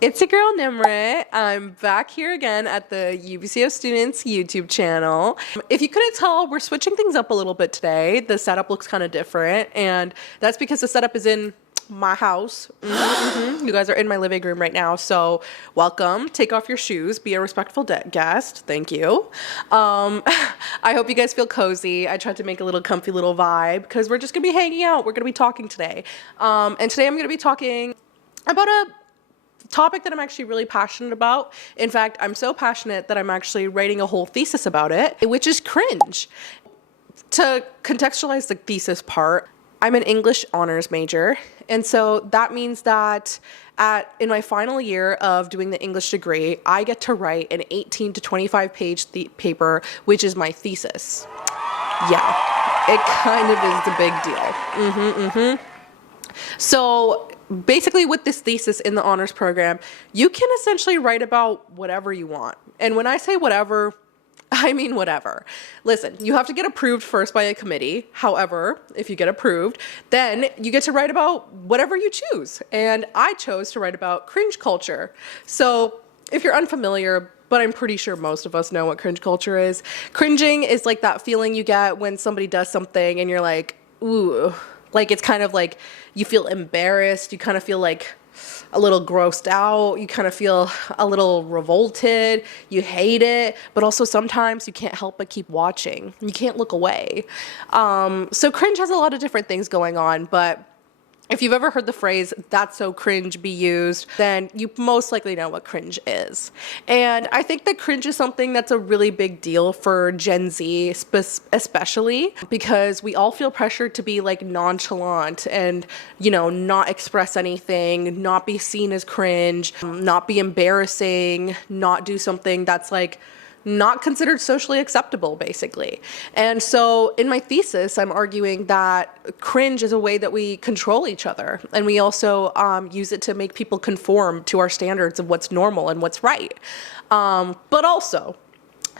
It's your girl Nimrat. I'm back here again at the UBCO Students YouTube channel. If you couldn't tell, we're switching things up a little bit today. The setup looks kind of different, and that's because the setup is in my house. You guys are in my living room right now, so welcome. Take off your shoes. Be a respectful guest. Thank you. I hope you guys feel cozy. I tried to make a little comfy little vibe because we're just going to be hanging out. We're going to be talking today. And today I'm going to be talking about a topic that I'm actually really passionate about. In fact, I'm so passionate that I'm actually writing a whole thesis about it, which is cringe. To contextualize the thesis part, I'm an English honors major, and so that means that in my final year of doing the English degree, I get to write an 18 to 25 page paper, which is my thesis. Yeah, it kind of is the big deal. So basically with this thesis in the honors program, you can essentially write about whatever you want. And when I say whatever, I mean whatever. Listen, you have to get approved first by a committee. However, if you get approved, then you get to write about whatever you choose. And I chose to write about cringe culture. So if you're unfamiliar, but I'm pretty sure most of us know what cringe culture is. Cringing is like that feeling you get when somebody does something and you're like, ooh. Like, it's kind of like you feel embarrassed, you kind of feel like a little grossed out, you kind of feel a little revolted, you hate it, but also sometimes you can't help but keep watching. You can't look away. So cringe has a lot of different things going on, but if you've ever heard the phrase, "that's so cringe," be used, then you most likely know what cringe is. And I think that cringe is something that's a really big deal for Gen Z, especially because we all feel pressured to be like nonchalant and, you know, not express anything, not be seen as cringe, not be embarrassing, not do something that's like not considered socially acceptable, basically. And so in my thesis, I'm arguing that cringe is a way that we control each other. And we also use it to make people conform to our standards of what's normal and what's right. But also,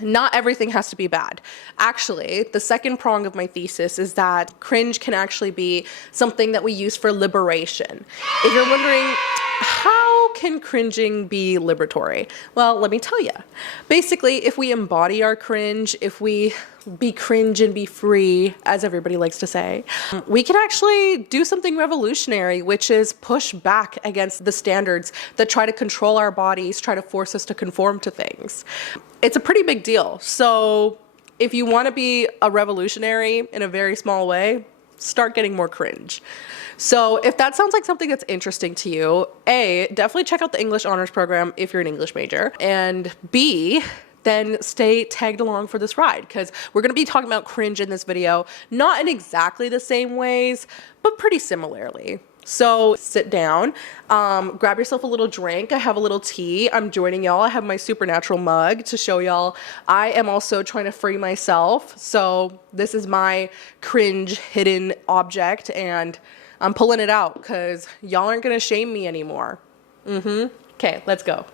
not everything has to be bad. Actually, the second prong of my thesis is that cringe can actually be something that we use for liberation. If you're wondering, how can cringing be liberatory? Well, let me tell you. Basically, if we embody our cringe, if we be cringe and be free, as everybody likes to say, we can actually do something revolutionary, which is push back against the standards that try to control our bodies, try to force us to conform to things. It's a pretty big deal. So if you want to be a revolutionary in a very small way, start getting more cringe. So if that sounds like something that's interesting to you, A, definitely check out the English honors program if you're an English major, and B, then stay tagged along for this ride, because we're going to be talking about cringe in this video, not in exactly the same ways, but pretty similarly. So sit down, grab yourself a little drink. I have a little tea. I'm joining y'all. I have my supernatural mug to show y'all I am also trying to free myself. So this is my cringe hidden object, and I'm pulling it out because y'all aren't going to shame me anymore. Okay, let's go.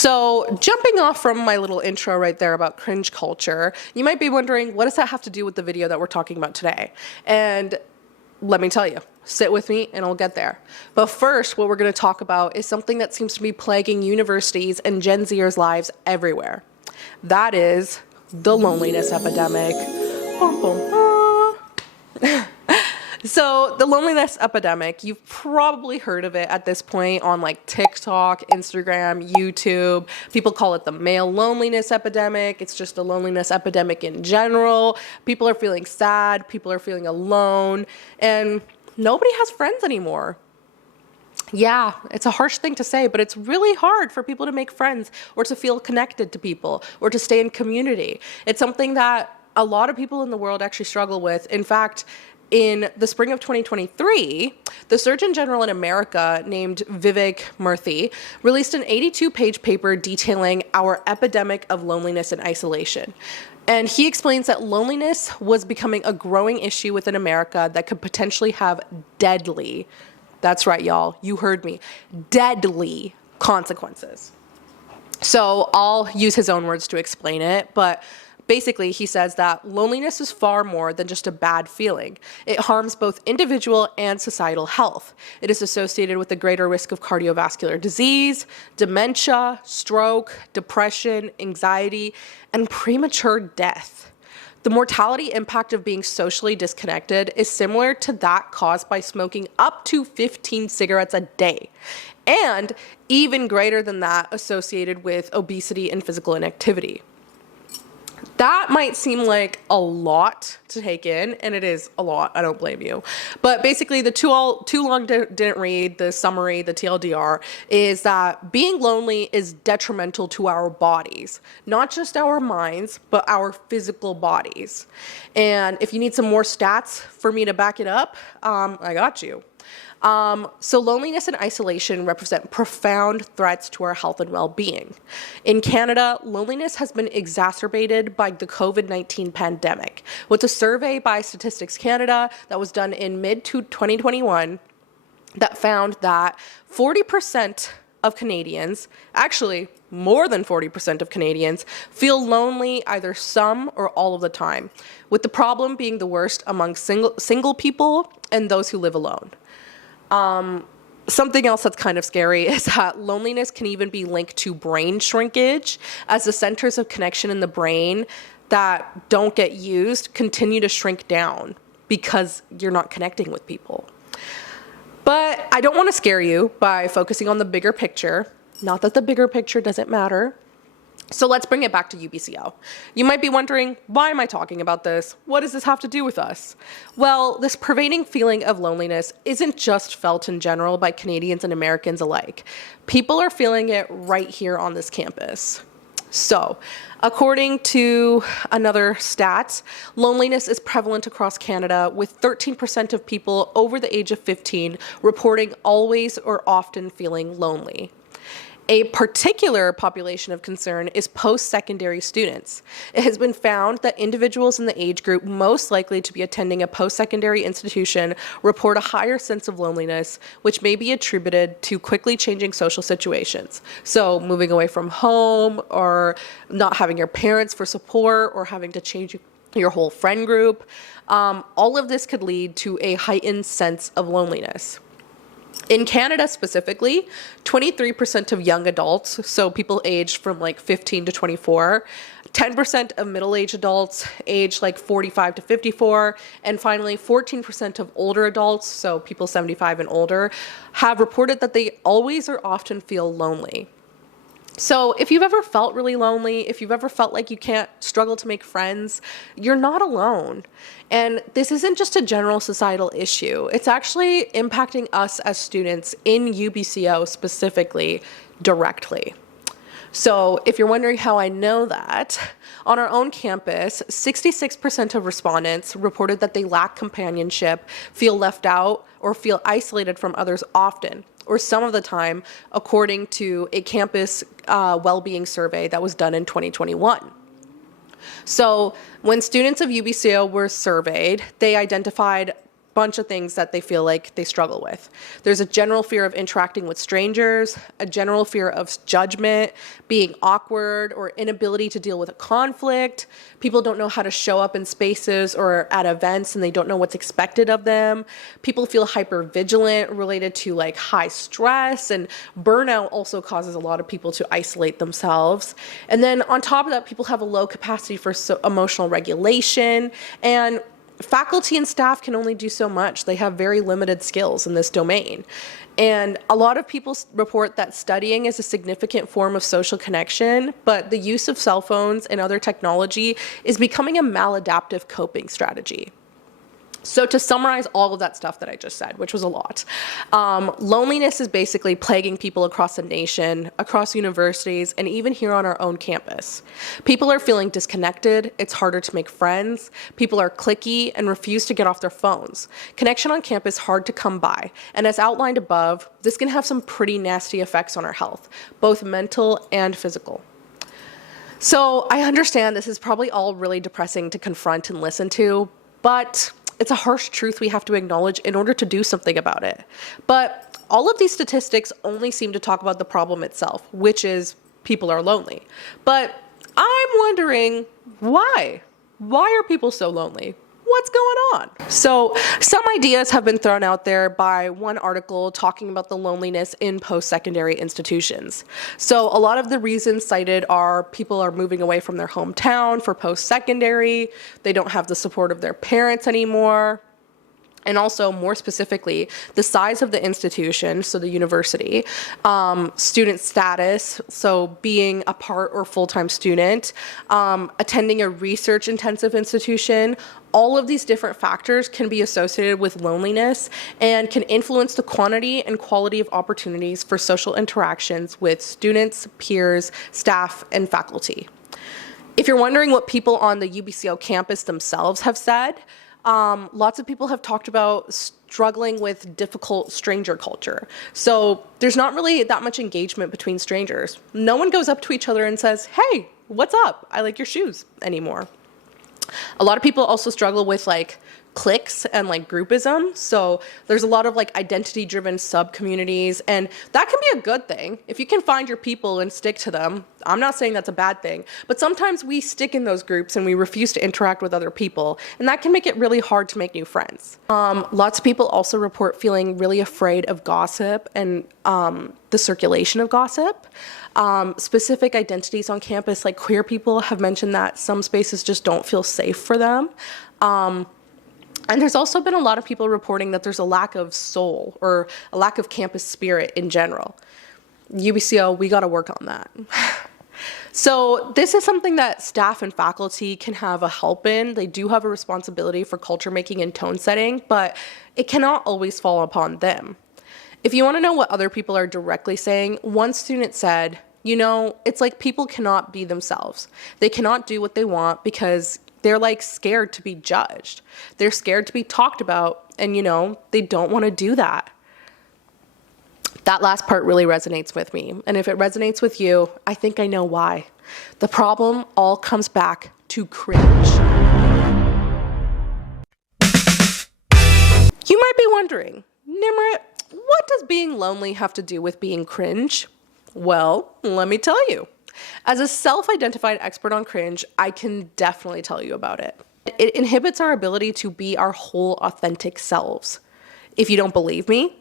So jumping off from my little intro right there about cringe culture, you might be wondering, what does that have to do with the video that we're talking about today? And let me tell you, sit with me and I'll get there. But first, what we're going to talk about is something that seems to be plaguing universities and Gen Zers' lives everywhere. That is the loneliness epidemic. So the loneliness epidemic, you've probably heard of it at this point on like TikTok, Instagram, YouTube. People call it the male loneliness epidemic. It's just a loneliness epidemic in general. People are feeling sad. People are feeling alone. And nobody has friends anymore. Yeah, it's a harsh thing to say, but it's really hard for people to make friends or to feel connected to people or to stay in community. It's something that a lot of people in the world actually struggle with. In fact, in the spring of 2023, the Surgeon General in America named Vivek Murthy released an 82-page paper detailing our epidemic of loneliness and isolation. And he explains that loneliness was becoming a growing issue within America that could potentially have deadly, that's right, y'all, you heard me, deadly consequences. So I'll use his own words to explain it, but Basically, he says that loneliness is far more than just a bad feeling. It harms both individual and societal health. It is associated with a greater risk of cardiovascular disease, dementia, stroke, depression, anxiety, and premature death. The mortality impact of being socially disconnected is similar to that caused by smoking up to 15 cigarettes a day, and even greater than that associated with obesity and physical inactivity. That might seem like a lot to take in, and it is a lot. I don't blame you. But basically, the too long didn't read, the summary, the TLDR, is that being lonely is detrimental to our bodies. Not just our minds, but our physical bodies. And if you need some more stats for me to back it up, I got you. So loneliness and isolation represent profound threats to our health and well-being. In Canada, loneliness has been exacerbated by the COVID-19 pandemic. With a survey by Statistics Canada that was done in mid-2021 that found that 40% of Canadians, actually more than 40% of Canadians, feel lonely either some or all of the time, with the problem being the worst among single people and those who live alone. Something else that's kind of scary is that loneliness can even be linked to brain shrinkage, as the centers of connection in the brain that don't get used continue to shrink down because you're not connecting with people. But I don't want to scare you by focusing on the bigger picture. Not that the bigger picture doesn't matter. So let's bring it back to UBCO. You might be wondering, why am I talking about this? What does this have to do with us? Well, this pervading feeling of loneliness isn't just felt in general by Canadians and Americans alike. People are feeling it right here on this campus. So, according to another stat, loneliness is prevalent across Canada, with 13% of people over the age of 15 reporting always or often feeling lonely. A particular population of concern is post-secondary students. It has been found that individuals in the age group most likely to be attending a post-secondary institution report a higher sense of loneliness, which may be attributed to quickly changing social situations. So moving away from home, or not having your parents for support, or having to change your whole friend group. All of this could lead to a heightened sense of loneliness. In Canada specifically, 23% of young adults, so people aged from like 15 to 24, 10% of middle-aged adults aged like 45 to 54, and finally 14% of older adults, so people 75 and older, have reported that they always or often feel lonely. So if you've ever felt really lonely, if you've ever felt like you can't struggle to make friends, you're not alone. And this isn't just a general societal issue. It's actually impacting us as students in UBCO specifically directly. So if you're wondering how I know that, on our own campus, 66% of respondents reported that they lack companionship, feel left out, or feel isolated from others often, or some of the time, according to a campus wellbeing survey that was done in 2021. So when students of UBCO were surveyed, they identified bunch of things that they feel like they struggle with. There's a general fear of interacting with strangers, a general fear of judgment, being awkward, or inability to deal with a conflict. People don't know how to show up in spaces or at events, and they don't know what's expected of them. People feel hypervigilant related to like high stress, and burnout also causes a lot of people to isolate themselves. And then on top of that, people have a low capacity for emotional regulation, and faculty and staff can only do so much. They have very limited skills in this domain. And a lot of people report that studying is a significant form of social connection, but the use of cell phones and other technology is becoming a maladaptive coping strategy. So to summarize all of that stuff that I just said, which was a lot, loneliness is basically plaguing people across the nation, across universities, and even here on our own campus. People are feeling disconnected, it's harder to make friends, people are cliquey and refuse to get off their phones. Connection on campus is hard to come by, and as outlined above, this can have some pretty nasty effects on our health, both mental and physical. So I understand this is probably all really depressing to confront and listen to, but it's a harsh truth we have to acknowledge in order to do something about it. But all of these statistics only seem to talk about the problem itself, which is people are lonely. But I'm wondering why? Why are people so lonely? What's going on? So some ideas have been thrown out there by one article talking about the loneliness in post-secondary institutions. So a lot of the reasons cited are people are moving away from their hometown for post-secondary, they don't have the support of their parents anymore, and also more specifically, the size of the institution, so the university, student status, so being a part or full-time student, attending a research-intensive institution. All of these different factors can be associated with loneliness and can influence the quantity and quality of opportunities for social interactions with students, peers, staff, and faculty. If you're wondering what people on the UBCO campus themselves have said, lots of people have talked about struggling with difficult stranger culture. So there's not really that much engagement between strangers. No one goes up to each other and says, "Hey, what's up? I like your shoes," anymore. A lot of people also struggle with like cliques and like groupism. So there's a lot of like identity driven sub communities, and that can be a good thing. If you can find your people and stick to them, I'm not saying that's a bad thing, but sometimes we stick in those groups and we refuse to interact with other people, and that can make it really hard to make new friends. Lots of people also report feeling really afraid of gossip and the circulation of gossip. Specific identities on campus, like queer people, have mentioned that some spaces just don't feel safe for them. And there's also been a lot of people reporting that there's a lack of soul or a lack of campus spirit in general. UBCO, we got to work on that. So this is something that staff and faculty can have a help in. They do have a responsibility for culture making and tone setting, but it cannot always fall upon them. If you want to know what other people are directly saying, one student said, "You know, it's like people cannot be themselves. They cannot do what they want because they're like scared to be judged. They're scared to be talked about, and you know, they don't want to do that." That last part really resonates with me. And if it resonates with you, I think I know why. The problem all comes back to cringe. You might be wondering, Nimrat, what does being lonely have to do with being cringe? Well, let me tell you. As a self-identified expert on cringe, I can definitely tell you about it. It inhibits our ability to be our whole authentic selves. If you don't believe me,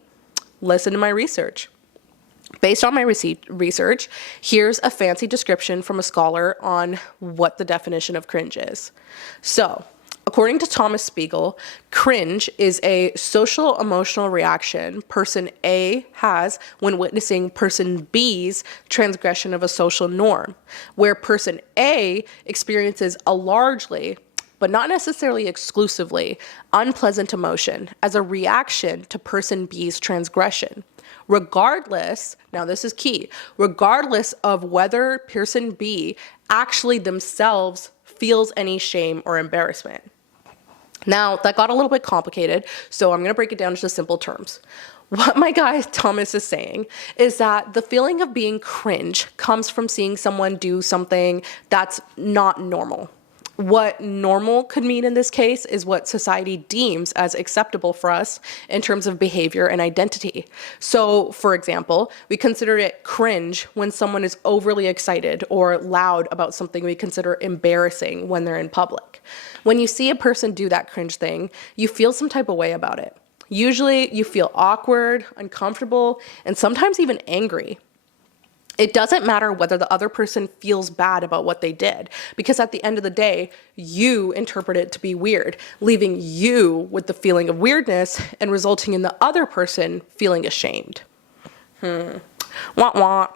listen to my research. Based on my research, here's a fancy description from a scholar on what the definition of cringe is. So, according to Thomas Spiegel, cringe is a social emotional reaction person A has when witnessing person B's transgression of a social norm, where person A experiences a largely, but not necessarily exclusively, unpleasant emotion as a reaction to person B's transgression. Regardless, now this is key, regardless of whether person B actually themselves feels any shame or embarrassment. Now, that got a little bit complicated, so I'm going to break it down into simple terms. What my guy Thomas is saying is that the feeling of being cringe comes from seeing someone do something that's not normal. What normal could mean in this case is what society deems as acceptable for us in terms of behavior and identity. So, for example, we consider it cringe when someone is overly excited or loud about something we consider embarrassing when they're in public. When you see a person do that cringe thing, you feel some type of way about it. Usually you feel awkward, uncomfortable, and sometimes even angry. It doesn't matter whether the other person feels bad about what they did, because at the end of the day, you interpret it to be weird, leaving you with the feeling of weirdness and resulting in the other person feeling ashamed. Wah wah.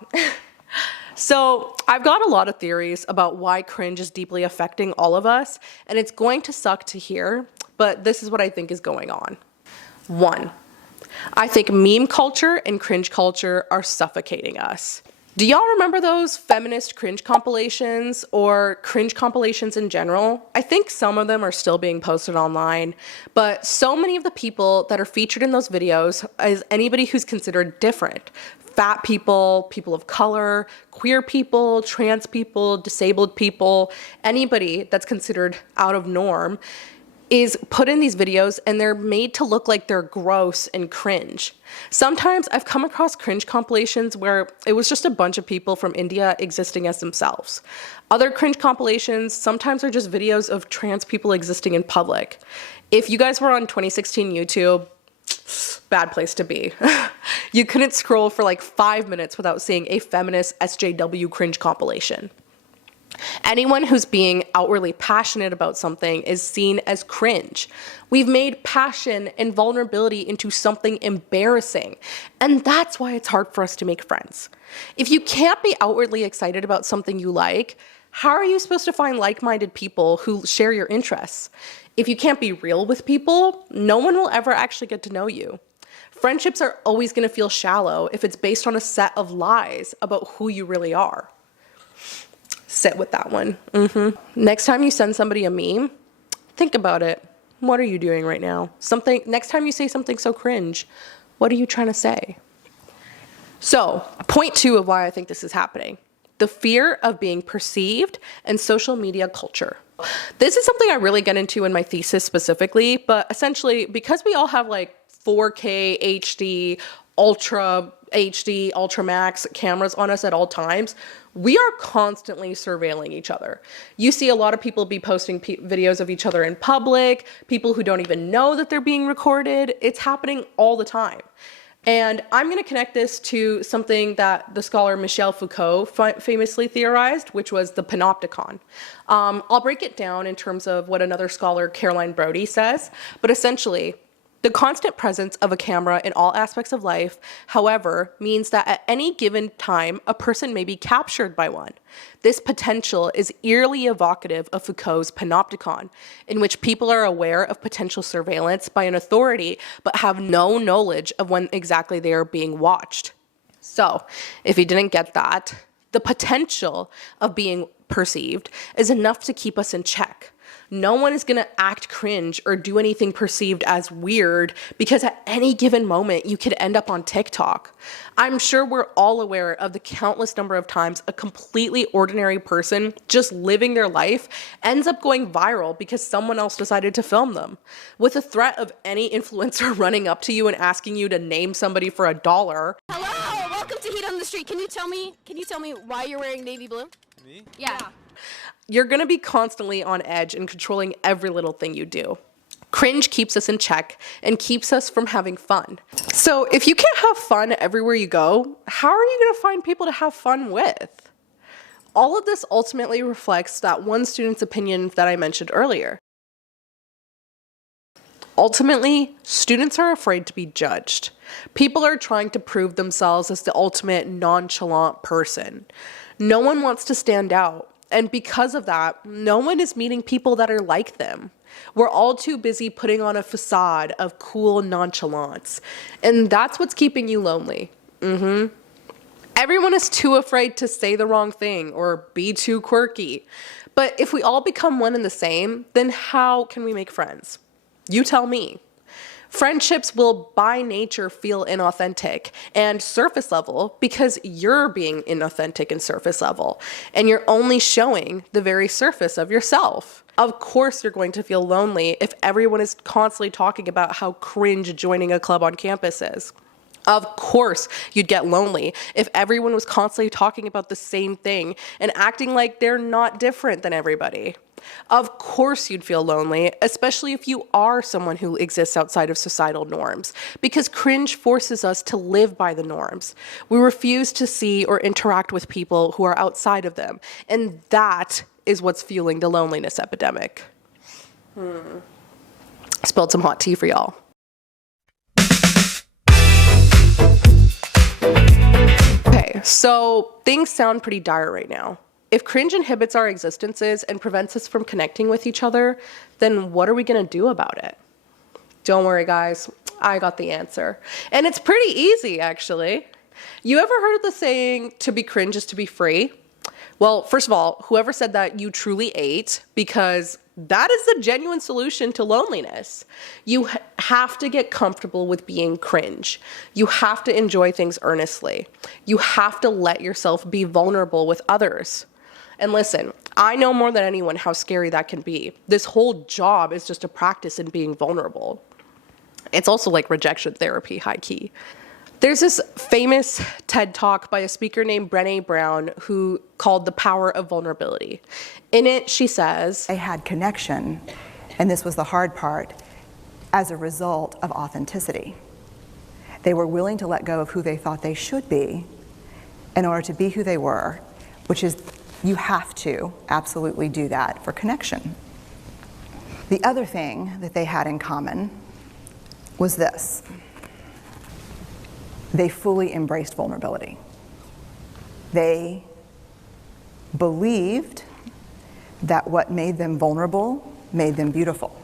So I've got a lot of theories about why cringe is deeply affecting all of us, and it's going to suck to hear, but this is what I think is going on. 1, I think meme culture and cringe culture are suffocating us. Do y'all remember those feminist cringe compilations or cringe compilations in general? I think some of them are still being posted online, but so many of the people that are featured in those videos is anybody who's considered different. Fat people, people of color, queer people, trans people, disabled people, anybody that's considered out of norm. is put in these videos and they're made to look like they're gross and cringe. Sometimes I've come across cringe compilations where it was just a bunch of people from India existing as themselves. Other cringe compilations sometimes are just videos of trans people existing in public. If you guys were on 2016 YouTube, bad place to be. You couldn't scroll for like 5 minutes without seeing a feminist SJW cringe compilation. Anyone who's being outwardly passionate about something is seen as cringe. We've made passion and vulnerability into something embarrassing, and that's why it's hard for us to make friends. If you can't be outwardly excited about something you like, how are you supposed to find like-minded people who share your interests? If you can't be real with people, no one will ever actually get to know you. Friendships are always going to feel shallow if it's based on a set of lies about who you really are. Sit with that one. Next time you send somebody a meme, think about it. What are you doing right now? Next time you say something so cringe, what are you trying to say? So, point 2 of why I think this is happening. The fear of being perceived and social media culture. This is something I really get into in my thesis specifically, but essentially because we all have like 4K, HD, Ultra HD, Ultra Max cameras on us at all times, we are constantly surveilling each other. You see a lot of people be posting videos of each other in public, people who don't even know that they're being recorded. It's happening all the time. And I'm going to connect this to something that the scholar Michel Foucault famously theorized, which was the panopticon. I'll break it down in terms of what another scholar, Caroline Brody, says, but essentially, the constant presence of a camera in all aspects of life, however, means that at any given time, a person may be captured by one. This potential is eerily evocative of Foucault's panopticon, in which people are aware of potential surveillance by an authority, but have no knowledge of when exactly they are being watched. So, if you didn't get that, the potential of being perceived is enough to keep us in check. No one is going to act cringe or do anything perceived as weird because at any given moment you could end up on TikTok. I'm sure we're all aware of the countless number of times a completely ordinary person just living their life ends up going viral because someone else decided to film them. With the threat of any influencer running up to you and asking you to name somebody for $1. Hello, welcome to Heat on the Street. Can you tell me why you're wearing navy blue? Me? Yeah. You're going to be constantly on edge and controlling every little thing you do. Cringe keeps us in check and keeps us from having fun. So if you can't have fun everywhere you go, how are you going to find people to have fun with? All of this ultimately reflects that one student's opinion that I mentioned earlier. Ultimately, students are afraid to be judged. People are trying to prove themselves as the ultimate nonchalant person. No one wants to stand out. And because of that, no one is meeting people that are like them. We're all too busy putting on a facade of cool nonchalance. And that's what's keeping you lonely. Everyone is too afraid to say the wrong thing or be too quirky. But if we all become one and the same, then how can we make friends? You tell me. Friendships will by nature feel inauthentic and surface level because you're being inauthentic and surface level, and you're only showing the very surface of yourself. Of course you're going to feel lonely if everyone is constantly talking about how cringe joining a club on campus is. Of course you'd get lonely if everyone was constantly talking about the same thing and acting like they're not different than everybody. Of course you'd feel lonely, especially if you are someone who exists outside of societal norms, because cringe forces us to live by the norms. We refuse to see or interact with people who are outside of them, and that is what's fueling the loneliness epidemic. Spilled some hot tea for y'all. Okay, so things sound pretty dire right now. If cringe inhibits our existences and prevents us from connecting with each other, then what are we going to do about it? Don't worry, guys. I got the answer. And it's pretty easy, actually. You ever heard of the saying, to be cringe is to be free? Well, first of all, whoever said that, you truly ate, because that is the genuine solution to loneliness. You have to get comfortable with being cringe. You have to enjoy things earnestly. You have to let yourself be vulnerable with others. And listen, I know more than anyone how scary that can be. This whole job is just a practice in being vulnerable. It's also like rejection therapy, high key. There's this famous TED Talk by a speaker named Brené Brown who called The Power of Vulnerability. In it, she says, They had connection, and this was the hard part, as a result of authenticity. They were willing to let go of who they thought they should be in order to be who they were, which is, you have to absolutely do that for connection. The other thing that they had in common was this. They fully embraced vulnerability. They believed that what made them vulnerable made them beautiful.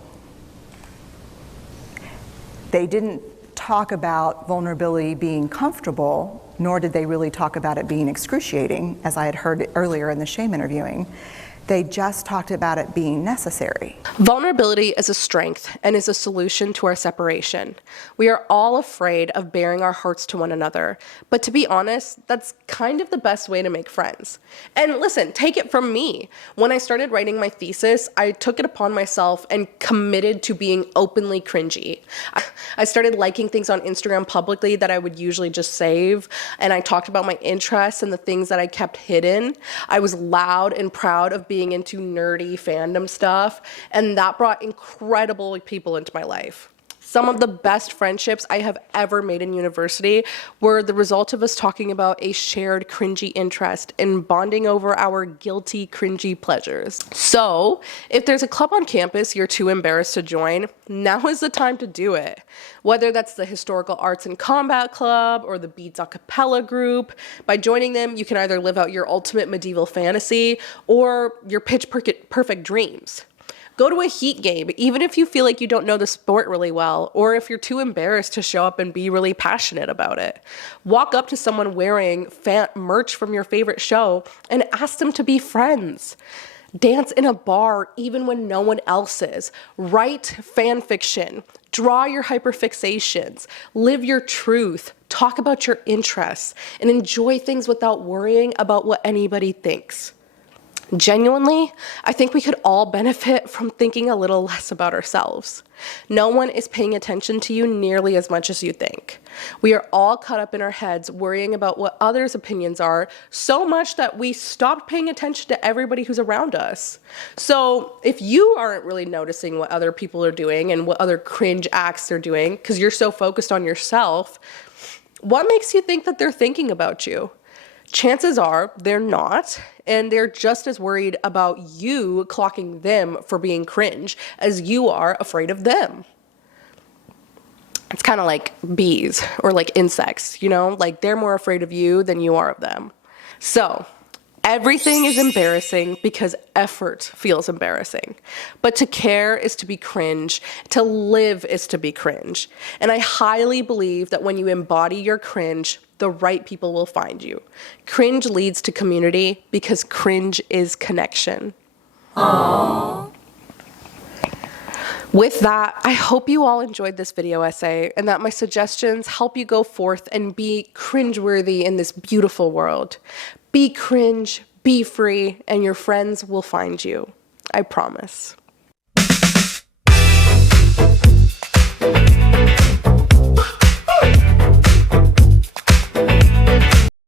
They didn't talk about vulnerability being comfortable, nor did they really talk about it being excruciating, as I had heard earlier in the shame interviewing. They just talked about it being necessary. Vulnerability is a strength and is a solution to our separation. We are all afraid of baring our hearts to one another, but to be honest, that's kind of the best way to make friends. And listen, take it from me. When I started writing my thesis, I took it upon myself and committed to being openly cringy. I started liking things on Instagram publicly that I would usually just save, and I talked about my interests and the things that I kept hidden. I was loud and proud of being into nerdy fandom stuff, and that brought incredible people into my life. Some of the best friendships I have ever made in university were the result of us talking about a shared cringy interest and bonding over our guilty cringy pleasures. So, if there's a club on campus you're too embarrassed to join, now is the time to do it. Whether that's the Historical Arts and Combat Club or the Beats a cappella group, by joining them, you can either live out your ultimate medieval fantasy or your pitch perfect dreams. Go to a Heat game, even if you feel like you don't know the sport really well, or if you're too embarrassed to show up and be really passionate about it. Walk up to someone wearing merch from your favorite show and ask them to be friends. Dance in a bar even when no one else is. Write fan fiction. Draw your hyperfixations. Live your truth. Talk about your interests. And enjoy things without worrying about what anybody thinks. Genuinely, I think we could all benefit from thinking a little less about ourselves. No one is paying attention to you nearly as much as you think. We are all caught up in our heads worrying about what others' opinions are so much that we stopped paying attention to everybody who's around us. So if you aren't really noticing what other people are doing and what other cringe acts they're doing because you're so focused on yourself, what makes you think that they're thinking about you? Chances are they're not, and they're just as worried about you clocking them for being cringe as you are afraid of them. It's kind of like bees or like insects, you know? Like they're more afraid of you than you are of them. So, everything is embarrassing because effort feels embarrassing. But to care is to be cringe. To live is to be cringe. And I highly believe that when you embody your cringe, the right people will find you. Cringe leads to community because cringe is connection. Aww. With that, I hope you all enjoyed this video essay and that my suggestions help you go forth and be cringeworthy in this beautiful world. Be cringe, be free, and your friends will find you. I promise.